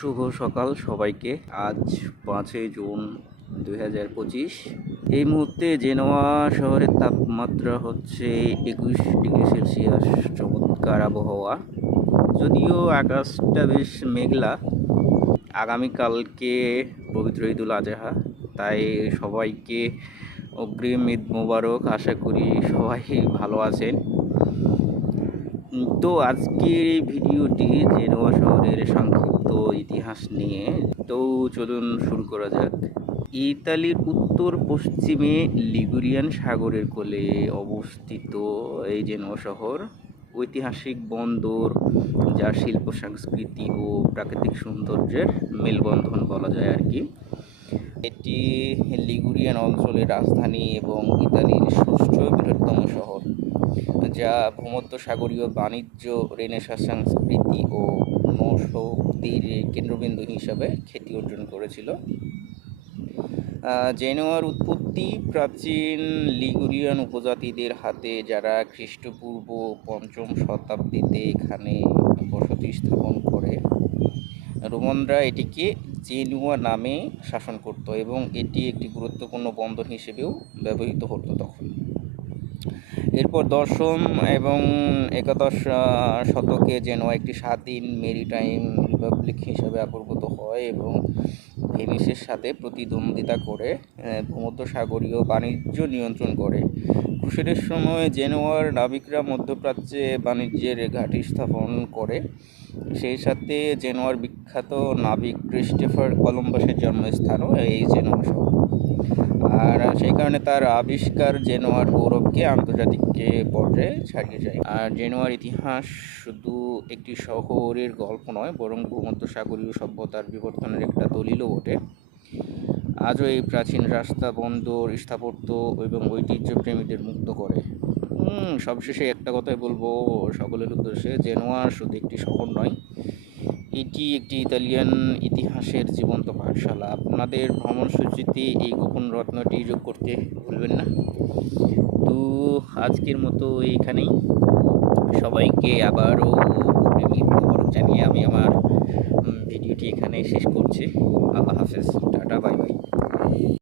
শুভ সকাল সবাইকে। আজ পাঁচই জুন দুই হাজার পঁচিশ। এই মুহূর্তে জেনোয়া শহরের তাপমাত্রা হচ্ছে একুশ ডিগ্রি সেলসিয়াস। চমৎকার আবহাওয়া। যদিও আকাশটা বেশ মেঘলা। আগামীকালকে পবিত্র ঈদুল আজহা। তাই সবাইকে অগ্রিম ঈদ মোবারক। আশা করি সবাই ভালো আছেন। তো আজকের এই ভিডিওটি জেনোয়া শহরের সংক্ষিপ্ত ইতিহাস নিয়ে। তো চলুন শুরু করা যাক। ইতালির উত্তর পশ্চিমে লিগুরিয়ান সাগরের কোলে অবস্থিত এই জেনোয়া শহর। ঐতিহাসিক বন্দর যা শিল্প, সংস্কৃতি ও প্রাকৃতিক সৌন্দর্যের মেলবন্ধন বলা যায় আর কি। এটি লিগুরিয়ান অঞ্চলের রাজধানী এবং ইতালির ষষ্ঠ বৃহত্তম শহর। যা ভূমধ্যসাগরীয় বাণিজ্য রেনেসাঁ সংস্কৃতি ও নৌশক্তির কেন্দ্রবিন্দু হিসাবে খ্যাতি অর্জন করেছিল। জেনোয়ার উৎপত্তি প্রাচীন লিগুরিয়ান উপজাতিদের হাতে, যারা খ্রিস্টপূর্ব পঞ্চম শতাব্দীতে এখানে বসতি স্থাপন করে। রোমানরা এটিকে জেনুয়া নামে শাসন করত এবং এটি একটি গুরুত্বপূর্ণ বন্দর হিসেবেও ব্যবহৃত হতো তখন। এরপর দশম এবং একাদশ শতকে জেনোয়া একটি স্বাধীন মেরিটাইম রিপাবলিক হিসেবে আবির্ভূত হয় এবং ভেনিসের সাথে প্রতিদ্বন্দ্বিতা করে ভূমধ্যসাগরীয় বাণিজ্য নিয়ন্ত্রণ করে। ক্রুসেডের সময় জেনোয়ার নাবিকরা মধ্যপ্রাচ্যে বাণিজ্যের ঘাঁটি স্থাপন করে। সেই সাথে জেনোয়ার বিখ্যাত নাবিক ক্রিস্টোফার কলম্বাসের জন্মস্থানও এই জেনোয়া শহর। আর সেই কারণে তার আবিষ্কার জেনোয়ার গৌরবকে আন্তর্জাতিক পর্যায়ে ছাড়িয়ে যায়। আর জেনোয়ার ইতিহাস শুধু একটি শহরের গল্প নয়, বরং ভূমধ্যসাগরীয় সভ্যতার বিবর্তনের একটা দলিলও বটে। আজও এই প্রাচীন রাস্তা বন্দর স্থাপত্য এবং ঐতিহ্য প্রেমীদের মুক্ত করে সবশেষে একটা কথাই বলব, সকলের উদ্দেশ্যে, জেনোয়া শুধু একটি শহর নয় এটি একটি ইতালিয়ান ইতিহাসের জীবন্ত পাঠশালা। আপনাদের ভ্রমণ সূচিতে এই গোপন রত্নটি যোগ করতে ভুলবেন না। তো আজকের মতো এইখানেই। সবাইকে আবারও জানিয়ে আমি আমার ভিডিওটি এখানে শেষ করছি। আল্লাহ হাফেজ। Tata, bye bye.